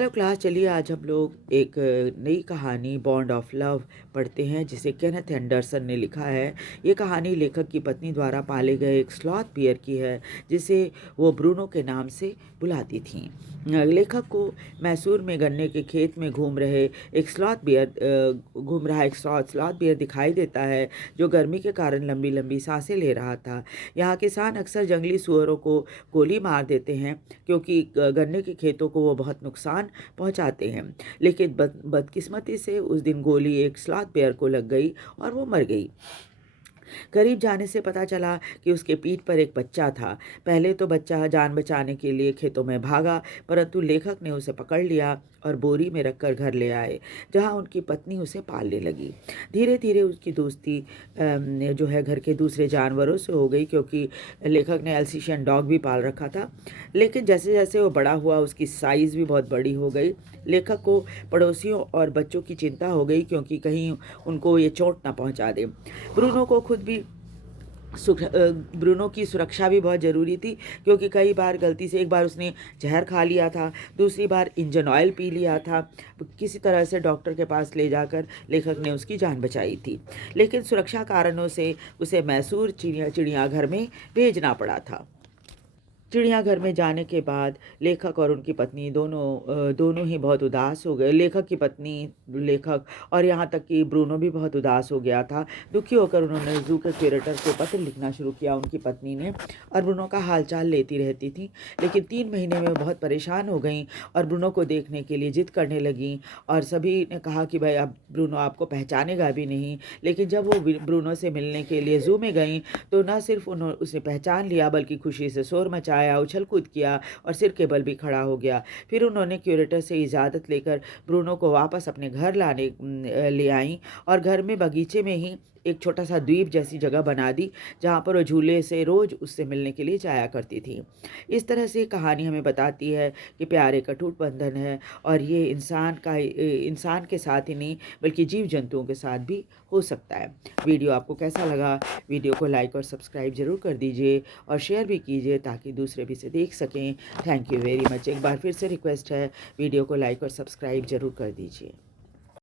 Hello class, चलिए आज हम लोग एक नई कहानी बॉन्ड ऑफ लव पढ़ते हैं जिसे केनेथ एंडरसन ने लिखा है। ये कहानी लेखक की पत्नी द्वारा पाले गए एक स्लॉथ बियर की है जिसे वो ब्रूनो के नाम से बुलाती थी। लेखक को मैसूर में गन्ने के खेत में घूम रहा एक स्लॉथ बियर दिखाई देता है जो गर्मी के कारण लंबी लंबी सांसें ले रहा था। यहाँ किसान अक्सर जंगली सुअरों को गोली मार देते हैं क्योंकि गन्ने के खेतों को वो बहुत नुकसान पहुंचाते हैं। लेकिन बदकिस्मती से उस दिन गोली एक स्लॉथ बेयर को लग गई और वो मर गई। करीब जाने से पता चला कि उसके पीठ पर एक बच्चा था। पहले तो बच्चा जान बचाने के लिए खेतों में भागा, परंतु लेखक ने उसे पकड़ लिया और बोरी में रखकर घर ले आए, जहां उनकी पत्नी उसे पालने लगी। धीरे धीरे उसकी दोस्ती जो है घर के दूसरे जानवरों से हो गई, क्योंकि लेखक ने एल्सेशियन डॉग भी पाल रखा था। लेकिन जैसे जैसे वो बड़ा हुआ उसकी साइज़ भी बहुत बड़ी हो गई। लेखक को पड़ोसियों और बच्चों की चिंता हो गई क्योंकि कहीं उनको ये चोट ना पहुंचा दे। ब्रूनो को खुद भी ब्रूनो की सुरक्षा भी बहुत ज़रूरी थी, क्योंकि कई बार गलती से, एक बार उसने जहर खा लिया था, दूसरी बार इंजन ऑयल पी लिया था। किसी तरह से डॉक्टर के पास ले जाकर लेखक ने उसकी जान बचाई थी, लेकिन सुरक्षा कारणों से उसे मैसूर चिड़ियाघर में भेजना पड़ा था। चिड़ियाघर में जाने के बाद लेखक और उनकी पत्नी दोनों ही बहुत उदास हो गए। लेखक की पत्नी, लेखक और यहाँ तक कि ब्रूनो भी बहुत उदास हो गया था। दुखी होकर उन्होंने जू के क्यूरेटर को पत्र लिखना शुरू किया, उनकी पत्नी ने, और ब्रूनो का हालचाल लेती रहती थी। लेकिन 3 महीने में बहुत परेशान हो गई और ब्रूनो को देखने के लिए जिद करने लगी। और सभी ने कहा कि भाई अब ब्रूनो आपको पहचानेगा भी नहीं। लेकिन जब वो ब्रूनो से मिलने के लिए जू में गई तो न सिर्फ उसे पहचान लिया, बल्कि खुशी से शोर मचाया, उछल कूद किया और सिर के बल भी खड़ा हो गया। फिर उन्होंने क्यूरेटर से इजाज़त लेकर ब्रूनो को वापस अपने घर ले आई और घर में बगीचे में ही एक छोटा सा द्वीप जैसी जगह बना दी, जहाँ पर वो झूले से रोज़ उससे मिलने के लिए जाया करती थी। इस तरह से कहानी हमें बताती है कि प्यार एक अटूट बंधन है, और ये इंसान के साथ ही नहीं बल्कि जीव जंतुओं के साथ भी हो सकता है। वीडियो आपको कैसा लगा? वीडियो को लाइक और सब्सक्राइब ज़रूर कर दीजिए और शेयर भी कीजिए ताकि दूसरे भी इसे देख सकें। Thank you very much. एक बार फिर से रिक्वेस्ट है, वीडियो को लाइक और सब्सक्राइब ज़रूर कर दीजिए।